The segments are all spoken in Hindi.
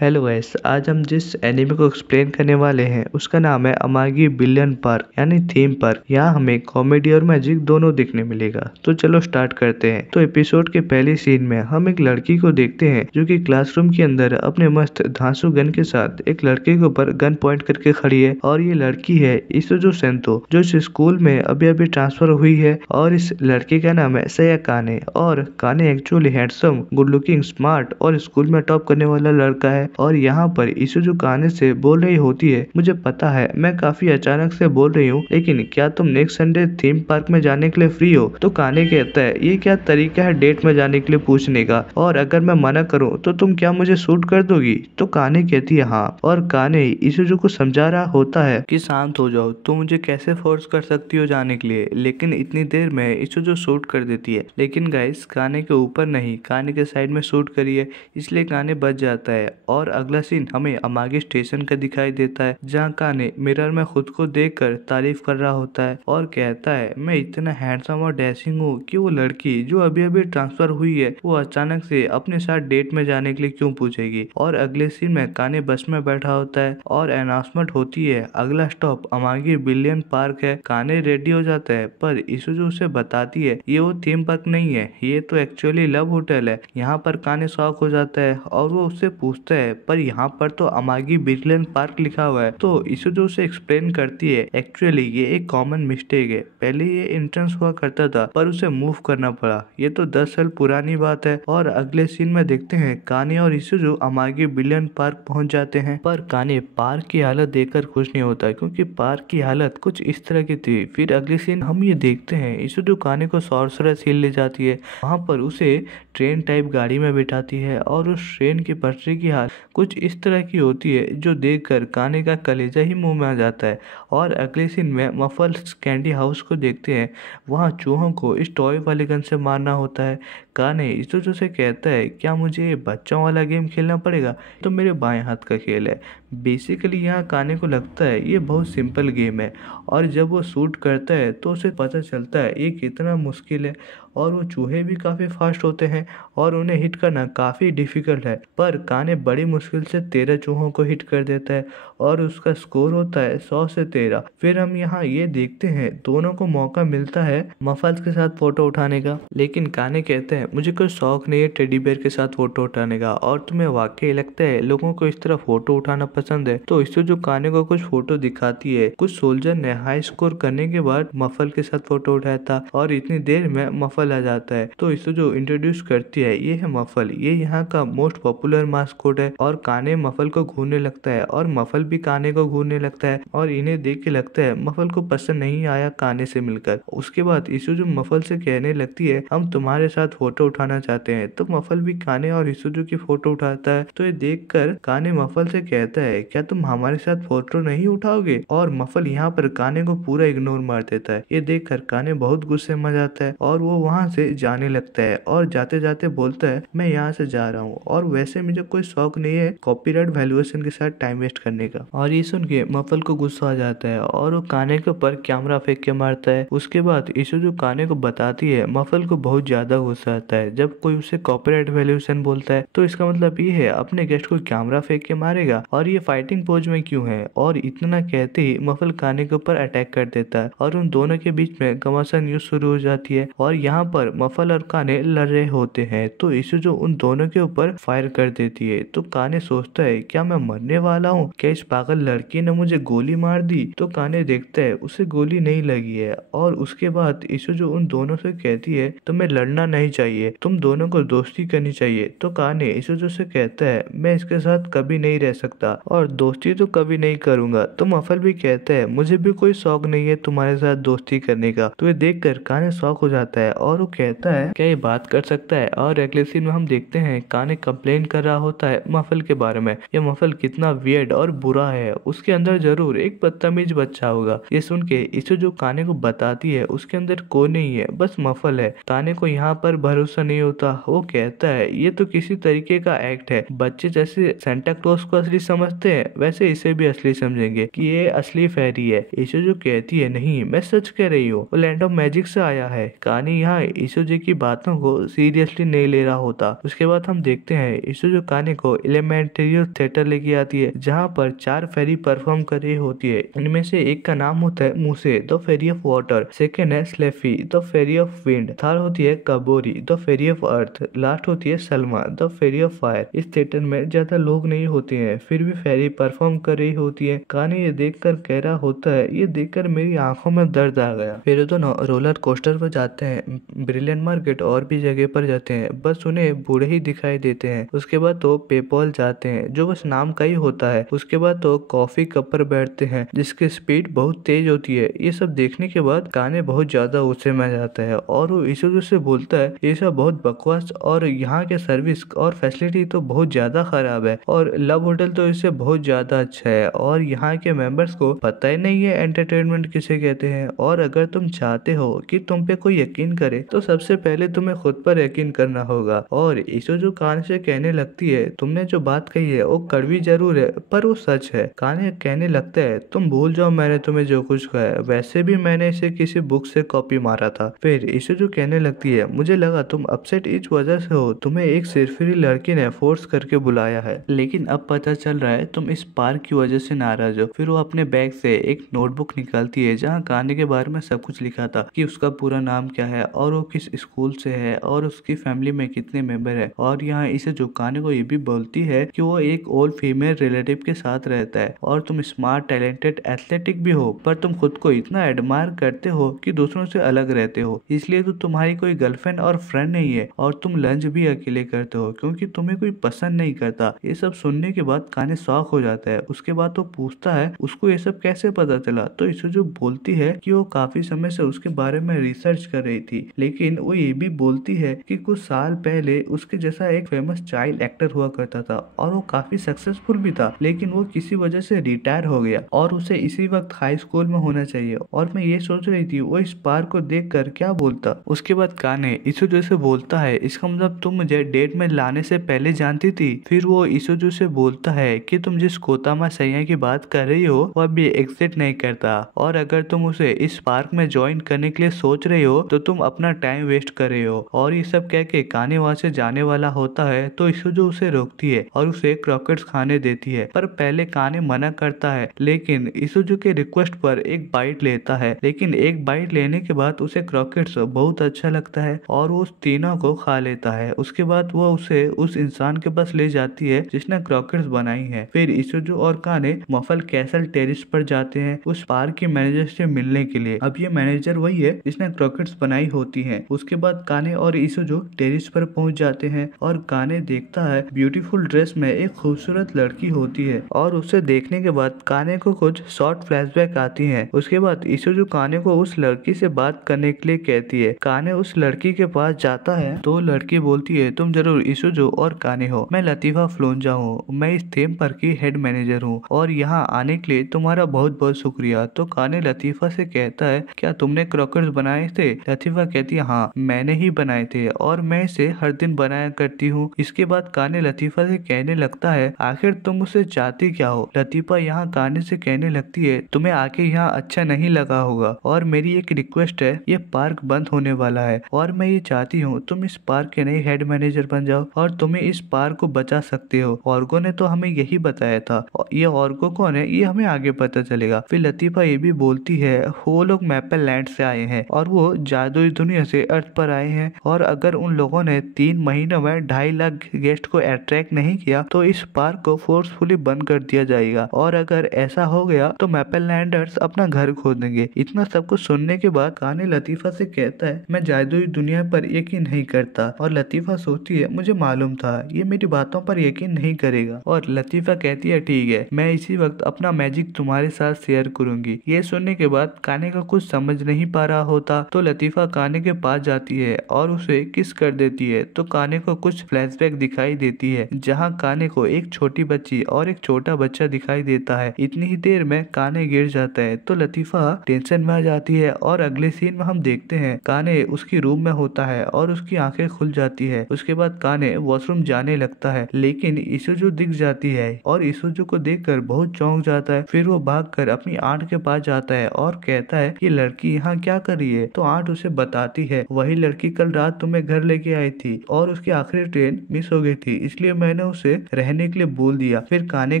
हेलो गाइस, आज हम जिस एनिमे को एक्सप्लेन करने वाले हैं उसका नाम है अमागी बिलियन पार्क यानी थीम पार्क। यहाँ हमें कॉमेडी और मैजिक दोनों देखने मिलेगा। तो चलो स्टार्ट करते हैं। तो एपिसोड के पहले सीन में हम एक लड़की को देखते हैं जो कि क्लासरूम के अंदर अपने मस्त धांसू गन के साथ एक लड़के के ऊपर गन पॉइंट करके खड़ी है। और ये लड़की है इसुजो सेंतो जो इस स्कूल में अभी अभी ट्रांसफर हुई है। और इस लड़के का नाम है सया काने। और काने actually handsome, good looking, smart और स्कूल में टॉप करने वाला लड़का है। और यहाँ पर इसुजो काने से बोल रही होती है, मुझे पता है मैं काफी अचानक से बोल रही हूँ, लेकिन क्या तुम नेक्स्ट संडे थीम पार्क में जाने के लिए फ्री हो? तो काने कहता है, ये क्या तरीका है डेट में जाने के लिए पूछने का, और अगर मैं मना करूँ तो तुम क्या मुझे शूट कर दोगी? तो काने कहती है हाँ। और काने इसुजो को समझा रहा होता है कि शांत हो जाओ, तुम मुझे कैसे फोर्स कर सकती हो जाने के लिए। लेकिन इतनी देर में इसुजो शूट कर देती है। लेकिन गाइस काने के ऊपर नहीं, काने के साइड में शूट करी है, इसलिए काने बच जाता है। और अगला सीन हमें अमागी स्टेशन का दिखाई देता है जहाँ काने मिरर में खुद को देखकर तारीफ कर रहा होता है और कहता है, मैं इतना हैंडसम और डैशिंग हूँ कि वो लड़की जो अभी अभी ट्रांसफर हुई है वो अचानक से अपने साथ डेट में जाने के लिए क्यों पूछेगी। और अगले सीन में काने बस में बैठा होता है और अनाउंसमेंट होती है, अगला स्टॉप अमागी बिलियन पार्क है। काने रेडी हो जाता है पर इसुजो उसे बताती है ये वो थीम पार्क नहीं है, ये तो एक्चुअली लव होटल है। यहाँ पर काने शॉक हो जाता है और वो उससे पूछता है, पर यहाँ पर तो अमागी बिलियन पार्क लिखा हुआ है। तो इसुजो उसे एक्सप्लेन करती है, एक्चुअली ये एक कॉमन मिस्टेक है, पहले ये एंट्रेंस हुआ करता था पर उसे मूव करना पड़ा, ये तो 10 साल पुरानी बात है। और अगले सीन में देखते हैं काने और इसुजो अमागी बिलियन पार्क पहुंच जाते हैं। पर काने पार्क की हालत देखकर खुश नहीं होता क्योंकि पार्क की हालत कुछ इस तरह की थी। फिर अगले सीन हम ये देखते हैं इसुजो काने को सॉर्सरस हिल ले जाती है, वहाँ पर उसे ट्रेन टाइप गाड़ी में बिठाती है और उस ट्रेन की पटरी की हालत कुछ इस तरह की होती है जो देखकर काने का कलेजा ही मुंह में आ जाता है। और अगले सीन में मफल्स कैंडी हाउस को देखते हैं, वहाँ चूहों को इस टॉय वाले गन से मारना होता है। काने इसुजो से कहता है, क्या मुझे बच्चों वाला गेम खेलना पड़ेगा? तो मेरे बाएं हाथ का खेल है। बेसिकली यहाँ काने को लगता है ये बहुत सिंपल गेम है, और जब वो शूट करता है तो उसे पता चलता है ये कितना मुश्किल है। और वो चूहे भी काफ़ी फास्ट होते हैं और उन्हें हिट करना काफ़ी डिफिकल्ट है। पर काने बड़ी मुश्किल से 13 चूहों को हिट कर देता है और उसका स्कोर होता है 100 से 13। फिर हम यहाँ ये देखते हैं दोनों को मौका मिलता है मफल्स के साथ फोटो उठाने का, लेकिन काने कहते हैं मुझे कोई शौक नहीं है टेडी बेयर के साथ फोटो उठाने का, और तुम्हें वाकई लगता है लोगों को इस तरह फोटो उठाना पसंद है? तो इससे जो काने को कुछ फोटो दिखाती है, कुछ सोल्जर ने हाई स्कोर करने के बाद मफल के साथ फोटो उठाया था और इतनी देर में मफल आ जाता है। तो इससे जो इंट्रोड्यूस करती है, ये है मफल, ये यहाँ का मोस्ट पॉपुलर मास्कोट है। और काने मफल को घूरने लगता है और मफल भी काने को घूरने लगता है, और इन्हें देख के लगता है मफल को पसंद नहीं आया काने से मिलकर। उसके बाद इसुजो मफल से कहने लगती है, हम तुम्हारे साथ फोटो उठाना चाहते हैं। तो मफल भी काने और इसुजो की फोटो उठाता है। तो ये देखकर काने मफल से कहता है, क्या तुम हमारे साथ फोटो नहीं उठाओगे? और मफल यहाँ पर काने को पूरा इग्नोर मार देता है। ये देखकर काने बहुत गुस्से में जाता है और वो वहाँ से जाने लगता है, और जाते जाते बोलता है, मैं यहाँ से जा रहा हूँ और वैसे मुझे कोई शौक नहीं है कॉपीराइट वैल्यूएशन के साथ टाइम वेस्ट करने का। और ये सुन के मफल को गुस्सा आ जाता है और वो काने के ऊपर कैमरा फेंक के मारता है। उसके बाद इसुजो काने को बताती है, मफल को बहुत ज्यादा गुस्सा आता है जब कोई उसे कॉपीराइट वैल्यूएशन बोलता है। तो इसका मतलब ये है अपने गेस्ट को कैमरा फेंक के मारेगा, और ये फाइटिंग पोज में क्यों है? और इतना कहते ही मफल काने के ऊपर अटैक कर देता है और उन दोनों के बीच में घमासान न्यूज शुरू हो जाती है। और यहाँ पर मफल और काने लड़ रहे होते हैं, तो इसुजो उन दोनों के ऊपर फायर कर देती है। तो काने सोचता है, क्या मैं मरने वाला हूँ? क्या इस पागल लड़की ने मुझे गोली मार दी? तो काने देखता है उसे गोली नहीं लगी है। और उसके बाद इसुजो उन दोनों से कहती है, तुम्हें लड़ना नहीं चाहिए, तुम दोनों को दोस्ती करनी चाहिए। तो काने इसुजो से कहता है, मैं इसके साथ कभी नहीं रह सकता और दोस्ती तो कभी नहीं करूंगा। तो मफल भी कहता है, मुझे भी कोई शौक नहीं है तुम्हारे साथ दोस्ती करने का। तो ये देखकर काने शौक हो जाता है और वो कहता है, क्या ये बात कर सकता है? और अगले सीन में हम देखते हैं काने कंप्लेन कर रहा होता है मफल के बारे में, ये मफल कितना वियर्ड और बुरा है, उसके अंदर जरूर एक बदतमीज बच्चा होगा। ये सुन के इसुजो काने को बताती है, उसके अंदर कोई नहीं है, बस मफल है। काने को यहाँ पर भर भरोसा नहीं होता। वो कहता है ये तो किसी तरीके का एक्ट है। बच्चे जैसे सेंटा क्लॉज को असली समझते हैं वैसे इसे भी असली समझेंगे कि ये असली फेरी है। इशुजो कहती है नहीं मैं सच कह रही हूँ, वो लैंड ऑफ मैजिक से आया है। काने यहाँ इशुजो की बातों को सीरियसली नहीं ले रहा होता। उसके बाद हम देखते हैं इशुजो काने को एलिमेंट्री थिएटर लेके आती है जहाँ पर 4 फेरी परफॉर्म कर रही होती है। इनमें से एक का नाम होता है मूसे the fairy of water, second है स्लेफी the fairy of wind, third होती है काबोरी the fairy of earth, last होती है Salma the fairy of fire. इस थिएटर में ज्यादा लोग नहीं होते हैं फिर भी फेरी परफॉर्म कर रही होती है। काने ये देखकर कह रहा होता है ये देखकर मेरी आंखों में दर्द आ गया। फिर दोनों रोलर कोस्टर पर जाते हैं, ब्रिलियंट मार्केट और भी जगह पर जाते हैं, बस उन्हें बूढ़े ही दिखाई देते हैं। उसके बाद तो पेपॉल जाते हैं जो बस नाम का ही होता है। उसके बाद तो कॉफी कप पर बैठते हैं जिसकी स्पीड बहुत तेज होती है। ये सब देखने के बाद काने बहुत ज्यादा गुस्से में जाता है और वो इशुजो से बोलता है ये सब बहुत बकवास और यहाँ के सर्विस और फैसिलिटी तो बहुत ज्यादा खराब है और लव होटल तो इससे बहुत ज्यादा अच्छा है और यहाँ के मेंबर्स को पता ही नहीं है एंटरटेनमेंट किसे कहते हैं। और अगर तुम चाहते हो कि तुम पे कोई यकीन करे तो सबसे पहले तुम्हें खुद पर यकीन करना होगा। और इशुजो काने से कहने लगती है तुमने जो बात कही है वो कड़वी जरूर है पर वो सच है। काने कहने लगता है तुम भूल जाओ मैंने तुम्हें जो कुछ कहा है, वैसे भी मैंने इसे किसी बुक से कॉपी मारा था। फिर इशुजो कहने लगती है मुझे लगा तुम अपसेट इस वजह से हो, तुम्हें एक सिरफिरी लड़की ने फोर्स करके बुलाया है, लेकिन अब पता चल रहा है तुम इस पार्क की वजह से नाराज हो। फिर वो अपने बैग से एक नोटबुक निकालती है जहाँ काने के बारे में सब कुछ लिखा था कि उसका पूरा नाम क्या है और वो किस स्कूल से है और उसकी फैमिली में कितने मेंबर है। और यहाँ इशुजो काने को ये भी बोलती है कि वो एक ओल्ड फीमेल रिलेटिव के साथ रहता है और तुम स्मार्ट टैलेंटेड एथलेटिक भी हो पर तुम खुद को इतना एडमायर करते हो कि दूसरों से अलग रहते हो, इसलिए तो तुम्हारी कोई गर्लफ्रेंड और फ्रेंड नहीं है और तुम लंच भी अकेले करते हो क्योंकि तुम्हें कोई पसंद नहीं करता। ये सब सुनने के बाद काने शॉक हो जाता है। उसके बाद तो पूछता है उसको ये सब कैसे पता चला, तो इशुजो बोलती है कि वो काफी समय से उसके बारे में रिसर्च कर रही थी, लेकिन वो ये भी बोलती है कि कुछ साल पहले उसके जैसा एक फेमस चाइल्ड एक्टर हुआ करता था और वो काफी सक्सेसफुल भी था, लेकिन वो किसी वजह से रिटायर हो गया और उसे इसी वक्त हाई स्कूल में होना चाहिए। और मैं ये सोच रही थी वो इस पार्क को देखकर क्या बोलता। उसके बाद काने इशुजो से बोलता है इसका मतलब तुम मुझे डेट में लाने से पहले जानती थी। फिर वो इशुजो से बोलता है कि तुम जिस कोतामा सैया की बात कर रही हो वो अभी एग्जिट नहीं करता और अगर तुम उसे इस पार्क में ज्वाइन करने के लिए सोच रहे हो तो तुम अपना टाइम वेस्ट कर रहे हो। और ये सब कह के काने वहाँ से जाने वाला होता है तो इशुजो उसे रोकती है और उसे क्रॉकेट्स खाने देती है, पर पहले काने मना करता है, लेकिन इशुजो के रिक्वेस्ट पर एक बाइट लेता है। लेकिन एक बाइट लेने के बाद उसे क्रॉकेट्स बहुत अच्छा लगता है और वो उस तीनों को खा लेता है। उसके बाद वो उसे उस इंसान के पास ले जाती है जिसने क्रॉकेट्स बनाई है। फिर इशुजो और काने मफल कैसल टेरिस पर जाते हैं उस पार्क के मैनेजर से मिलने के लिए। अब ये मैनेजर वही है जिसने क्रॉकेट्स बनाई होती है। उसके बाद काने और इशुजो टेरिस पर पहुंच जाते हैं और काने देखता है ब्यूटीफुल ड्रेस में एक खूबसूरत लड़की होती है और उसे देखने के बाद काने को कुछ शॉर्ट फ्लैशबैक आती हैं। उसके बाद इशुजो काने को उस लड़की से बात करने के लिए कहती है। काने उस लड़की के पास जाता है तो लड़की बोलती है तुम जरूर इशुजो और काने हो, मैं लतीफा फ्लोंजा हूँ, मैं इस थीम पार्क की हेड मैनेजर हूँ और यहाँ आने के लिए तुम्हारा बहुत बहुत शुक्रिया। तो काने लतीफा से कहता है क्या तुमने क्रॉकर्स बनाए थे? लतीफा कहती है हाँ मैंने ही बनाए थे और मैं इसे हर दिन बनाया करती हूँ। इसके बाद काने लतीफा से कहने लगता है आखिर तुम उसे चाहती क्या हो? लतीफा यहाँ काने से कहने लगती है तुम्हें आके यहाँ अच्छा नहीं लगा होगा और मेरी एक रिक्वेस्ट है, ये पार्क बंद होने वाला है और मैं ये चाहती हूँ तुम इस पार्क के नए हेड मैनेजर बन जाओ और तुम्हें इस पार्क को बचा सकते हो। ऑर्गो ने तो हमें यही बताया था, ये ऑर्गो कौन है ये हमें आगे पता चलेगा। फिर लतीफा ये भी बोलती है वो लोग मैपल लैंड से आए हैं और वो जादुई दुनिया से अर्थ पर आए हैं और अगर उन लोगों ने 3 महीनों में 2.5 लाख गेस्ट को अट्रैक्ट नहीं किया तो इस पार्क को फोर्सफुली बंद कर दिया जाएगा और अगर ऐसा हो गया तो मैपल लैंडर्स अपना घर खो देंगे। इतना सब कुछ सुनने के बाद काने लतीफा से कहता है मैं जादुई दुनिया पर यकीन नहीं करता और लतीफा सोचती है मुझे मालूम था ये मेरी बातों पर यकीन नहीं करेगा और लतीफा कहती है ठीक है मैं इसी वक्त अपना मैजिक तुम्हारे साथ शेयर करूंगी। ये सुनने के बाद काने का कुछ समझ नहीं पा रहा होता तो लतीफा काने के पास जाती है और उसे किस कर देती है तो काने को कुछ फ्लैशबैक दिखाई देती है जहाँ काने को एक छोटी बच्ची और एक छोटा बच्चा दिखाई देता है। इतनी ही देर में काने गिर जाता है तो लतीफा टेंशन में आ जाती है और अगले सीन में हम देखते हैं काने उसकी रूम में होता है और उसकी आंखें खुल जाती है। उसके बाद काने वॉशरूम जाने लगता है, लेकिन इसुजू दिख जाती है और इसुजू को देखकर बहुत चौंक जाता है। फिर वो भागकर अपनी आंट के पास जाता है और कहता है कि लड़की यहाँ क्या कर रही है। तो आंट उसे बताती है वही लड़की कल रात तुम्हें घर लेके आई थी और उसकी आखिरी ट्रेन मिस हो गई थी, इसलिए मैंने उसे रहने के लिए बोल दिया। फिर काने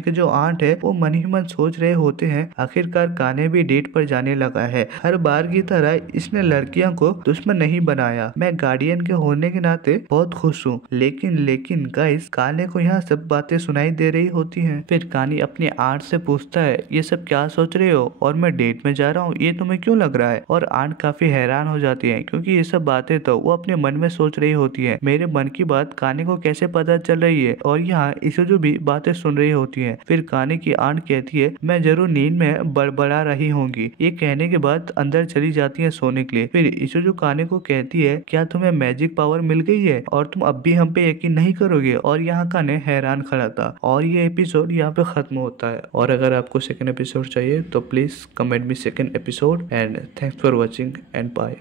के जो आंट है वो मन ही मन सोच रहे होते हैं आखिरकार काने भी डेट पर जाने लगा है। हर बार की तरह इसने लड़कियों को दुश्मन नहीं बनाया। मैं गार्डियन के होने के नाते बहुत खुश हूँ, लेकिन गाइस काने को यहाँ सब बातें सुनाई दे रही होती हैं। फिर कानी अपने आंट से पूछता है ये सब क्या सोच रहे हो और मैं डेट में जा रहा हूँ, ये तुम्हें क्यों लग रहा है। और आंट काफी हैरान हो जाती है क्योंकि ये सब बातें तो वो अपने मन में सोच रही होती है। मेरे मन की बात काने को कैसे पता चल रही है और यहाँ इसुजू भी बातें सुन रही होती है। फिर काने की आंट कहती है मैं जरूर नींद में बड़बड़ा रही होंगी। ये कहने के बाद अंदर चली जाती है सोने के लिए। फिर इसुजू काने को कहती है क्या तुम्हें मैजिक पावर मिल गई है और तुम अब भी हम पे यकीन नहीं करोगे। और यहाँ काने हैरान खड़ा था और ये एपिसोड यहाँ पे खत्म होता है। और अगर आपको सेकंड एपिसोड चाहिए तो please comment me second episode and thanks for watching and bye.